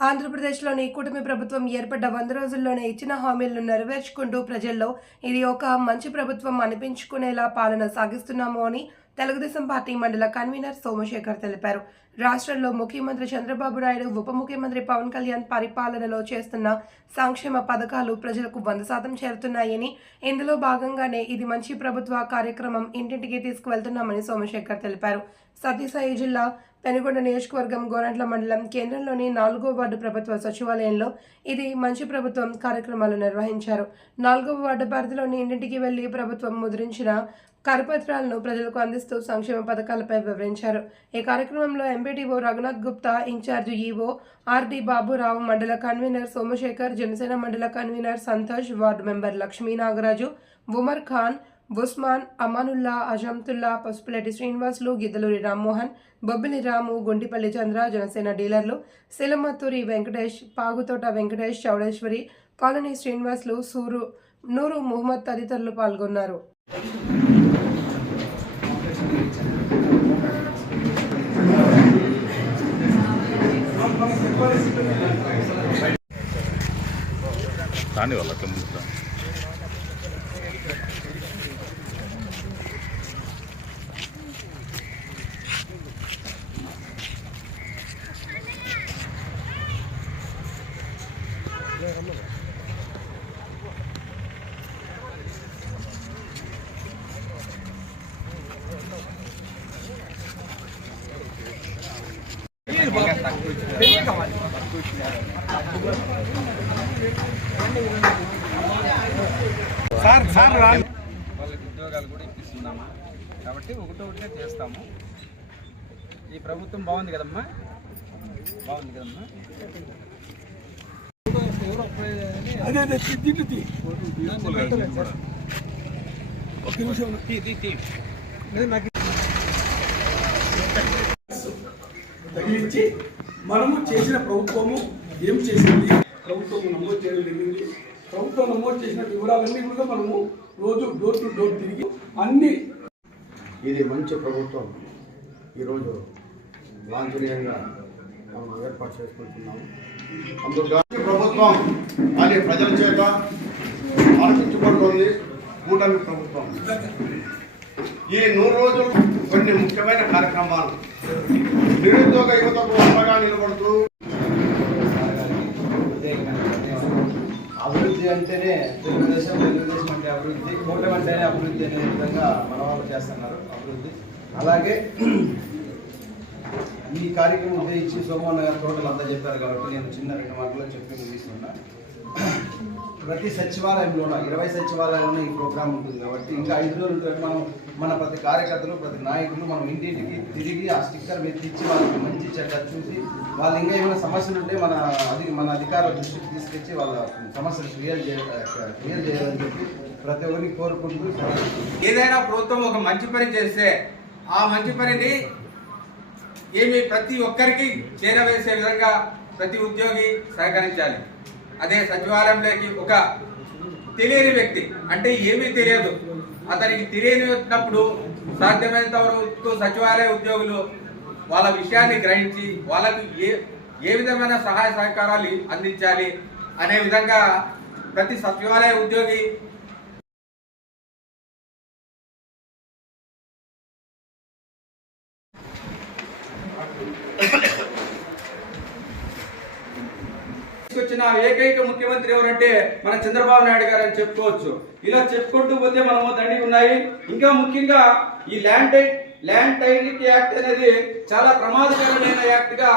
ఆంధ్రప్రదేశ్లోని కూటమి ప్రభుత్వం ఏర్పడ్డ వంద రోజుల్లోనే ఇచ్చిన హామీలను నెరవేర్చుకుంటూ ప్రజల్లో ఇది ఒక మంచి ప్రభుత్వం అనిపించుకునేలా పాలన సాగిస్తున్నాము అని తెలుగుదేశం పార్టీ మండల కన్వీనర్ సోమశేఖర్ తెలిపారు. రాష్ట్రంలో ముఖ్యమంత్రి చంద్రబాబు నాయుడు ఉప ముఖ్యమంత్రి పవన్ కళ్యాణ్ పరిపాలనలో చేస్తున్న సంక్షేమ పథకాలు ప్రజలకు వంద శాతం చేరుతున్నాయని ఇందులో భాగంగానే ఇది మంచి ప్రభుత్వ కార్యక్రమం ఇంటింటికి తీసుకువెళ్తున్నామని సోమశేఖర్ తెలిపారు. సతీసాయి జిల్లా పెనుగొండ నియోజకవర్గం గోరంట్ల మండలం కేంద్రంలోని నాలుగో వార్డు ప్రభుత్వ సచివాలయంలో ఇది మంచి ప్రభుత్వం కార్యక్రమాలు నిర్వహించారు. నాలుగవ వార్డు పరిధిలోని ఇంటింటికి వెళ్ళి ప్రభుత్వం ముద్రించిన కరపత్రాలను ప్రజలకు అందిస్తూ సంక్షేమ పథకాలపై వివరించారు. ఈ కార్యక్రమంలో MPDO Raghunath Gupta incharge EO RD Baburao మండల కన్వీనర్ సోమశేఖర్ జనసేన మండల convener Santosh ward member Lakshmi Nagaraju Umar Khan Usman Amanullah Ajantullah Pasupulati Srinivasulu Giddaluri Rammohan Bobbili Ramu Gundipalli Chandra Janasena డీలర్లు సిలమత్తూరి వెంకటేష్ పాగుతోట వెంకటేష్ చౌడేశ్వరి కాలనీ శ్రీనివాసులు సూరు నూరు ముహమ్మద్ తదితరులు పాల్గొన్నారు. రాని వాళ్ళకి ముందు రా. వాళ్ళకి ఉద్యోగాలు కూడా ఇప్పిస్తున్నాము? కాబట్టి ఒకటో ఒకటే చేస్తాము. ఈ ప్రభుత్వం బాగుంది కదమ్మా? బాగుంది కదమ్మా? అదే అదే తిట్టు తీ ఒక నిమిషం. తీ, తీ, తీ. తగిలించి మనము చేసిన ప్రభుత్వము ఏం చేసింది? ప్రభుత్వం నమోదు చేయడం జరిగింది. ప్రభుత్వం నమోదు చేసిన వివరాలన్నీ కూడా మనము రోజు డోర్ టు డోర్ తిరిగి అన్ని ఇది మంచి ప్రభుత్వం. ఈరోజు లాంఛనీయంగా మనం ఏర్పాటు చేసుకుంటున్నాము. అందుకు ప్రభుత్వం అనే ప్రజల చేత ఆలోచించబడుతోంది కూటమి ప్రభుత్వం. ఈ నూరు రోజులు కొన్ని ముఖ్యమైన కార్యక్రమాలు. నిరుద్యోగ యువతకు అండగా నిలబడుతూ అభివృద్ధి అంటేనే తెలుగుదేశం తెలుగుదేశం అంటే అభివృద్ధి. కూటమి అంటేనే అభివృద్ధి అనే విధంగా మన వాళ్ళు చేస్తున్నారు అభివృద్ధి. అలాగే ఈ కార్యక్రమం ఉద్దేశించి సోమవారం గారు టోటల్ అంతా చెప్పారు కాబట్టి నేను చిన్న రెండు మాటల్లో చెప్పి ముగిస్తున్నా. ప్రతి సచివాలయంలోన? ఇరవై సచివాలయంలో ఈ ప్రోగ్రామ్ ఉంటుంది కాబట్టి ఇంకా ఐదు రోజులు మనం మన ప్రతి కార్యకర్తలు ప్రతి నాయకులు మనం ఇంటింటికి తిరిగి ఆ స్టిక్కర్ మెత్తిచ్చి వాళ్ళకి మంచి చెడ్డ చూసి వాళ్ళు ఇంకా ఏమైనా సమస్యలు ఉంటే మన అది మన అధికారుల దృష్టికి తీసుకొచ్చి వాళ్ళ సమస్యలు క్లియర్ చేయ క్లియర్ చేయాలని చెప్పి ప్రతి ఒక్కరిని కోరుకుంటూ ఏదైనా ప్రభుత్వం ఒక మంచి పని చేస్తే ఆ మంచి పనిని ఏమి ప్రతి ఒక్కరికి చేరవేసే విధంగా ప్రతి ఉద్యోగి సహకరించాలి. అదే సచివాలయంలోకి ఒక తెలియని వ్యక్తి అంటే ఏమీ తెలియదు. అతనికి తెలియనినప్పుడు సాధ్యమైనంత వరకు సచివాలయ ఉద్యోగులు వాళ్ళ విషయాన్ని గ్రహించి వాళ్ళకు ఏ ఏ విధమైన సహాయ సహకారాలు అందించాలి అనే విధంగా ప్రతి సచివాలయ ఉద్యోగి వచ్చిన ఏకైక ముఖ్యమంత్రి ఎవరంటే మన చంద్రబాబు నాయుడు గారు అని చెప్పుకోవచ్చు. ఇలా చెప్పుకుంటూ పోతే మనము దండి ఉన్నాయి. ఇంకా ముఖ్యంగా ఈ ల్యాండ్ ల్యాండ్ టైలిటీ యాక్ట్ అనేది చాలా ప్రమాదకరమైన యాక్ట్గా